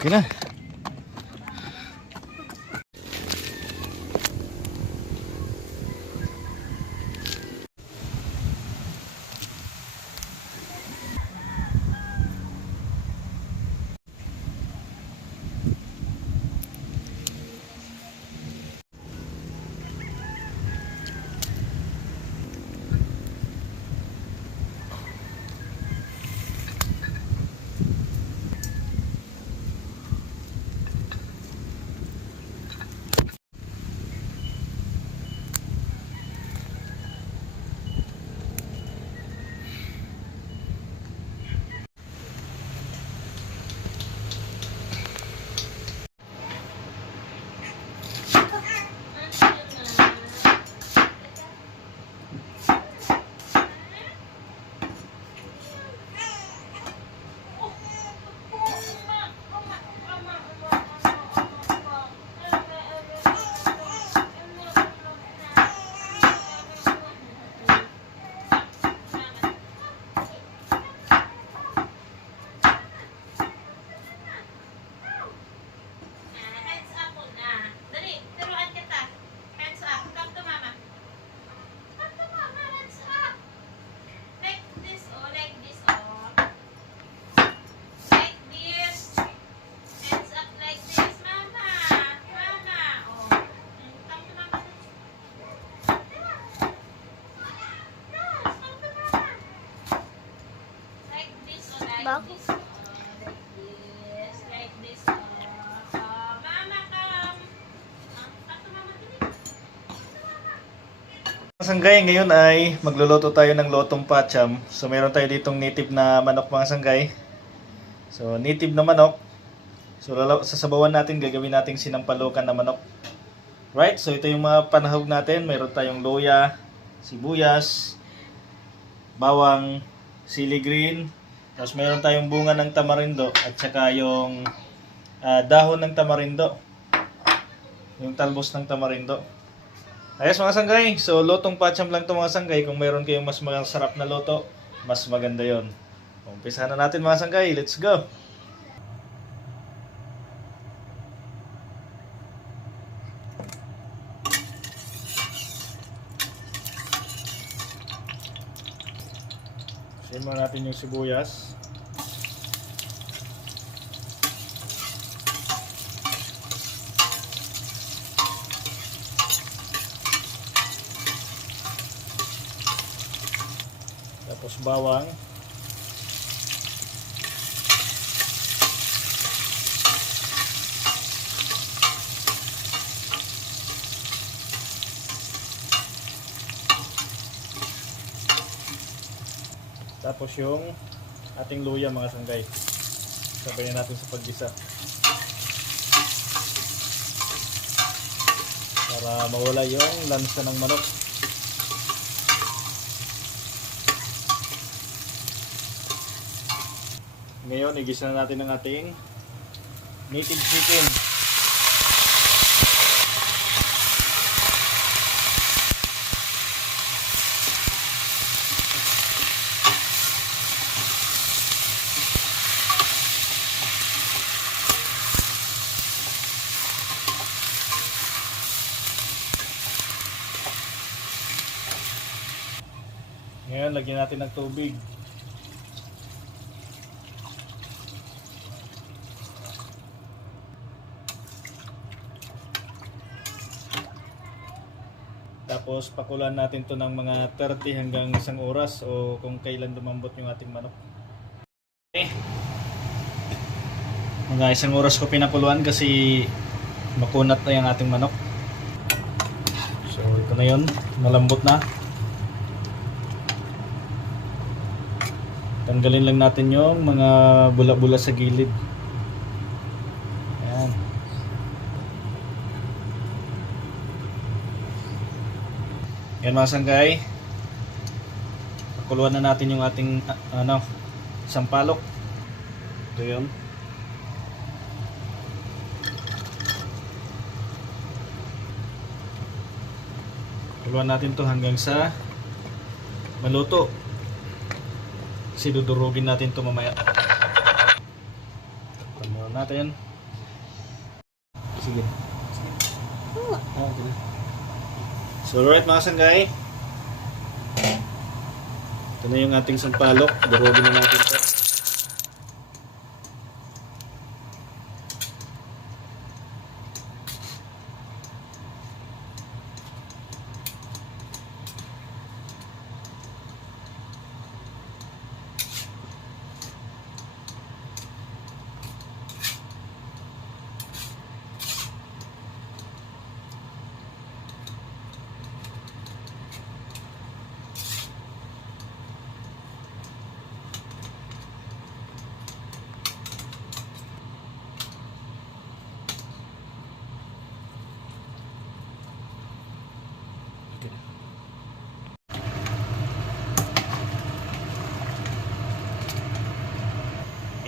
Okay na. Bak? Mga sanggay, ngayon ay magluluto tayo ng lotong pacham. So meron tayo ditong native na manok mga sanggay. So native na manok. So sasabawan natin, gagawin nating sinampalukan na manok. Right, so ito yung mga panahog natin. Meron tayong luya, sibuyas, bawang, sili green. Tapos meron tayong bunga ng tamarindo at saka yung dahon ng tamarindo. Yung talbos ng tamarindo. Ayos mga sanggay, so lotong pacham lang ito mga sanggay. Kung meron kayong mas masarap na loto, mas maganda yon. Umpisahan na natin mga sanggay, let's go! Simulan natin yung sibuyas. Tapos bawang. Tapos yung ating luya mga sanggay. Sabayan natin sa paggisa. Para mawala yung lansa ng manok. Ngayon, igisa na natin ang ating native chicken. Ngayon, lagyan natin ng tubig. Tapos pakuluan natin to ng mga 30 hanggang 1 oras o kung kailan lumambot yung ating manok. Okay. Mga 1 oras ko pinakuluan kasi makunat na yung ating manok. So ito na yun, malambot na. Tanggalin lang natin yung mga bula-bula sa gilid. Ayan. Yan mga sanggay. Pakuluan na natin yung ating sampalok. Ito yun. Pakuluan natin to hanggang sa maluto. Kasi dudurugin natin to mamaya. Pakuluan natin. sige. Okay na. So alright mga sanggay. Ito na yung ating sampalok. Durugin na natin ito.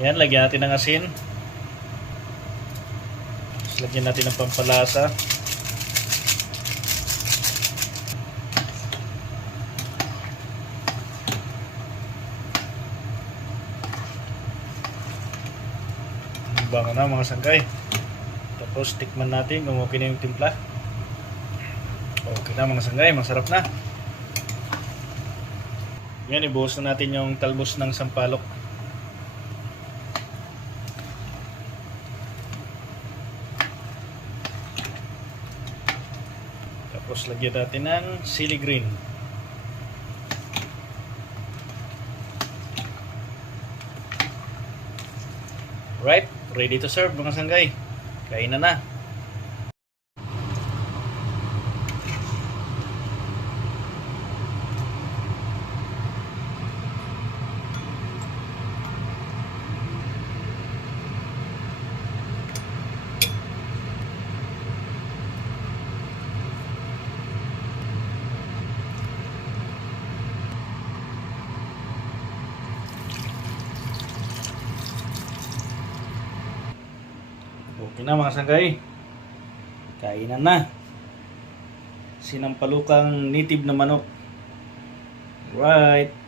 Yan, lagyan natin ng asin. Lagyan natin ng pampalasa. Baka na mga sanggay. Tapos tikman natin kung okay na yung timpla. Okay na mga sanggay, masarap na. Yan, ibuhos na natin yung talbos ng sampalok. Tapos lagyan natin ng chili green. Right, ready to serve mga sanggay. Kain na. Okay na mga sanggay. Kainan na. Sinampalukang native na manok. Right.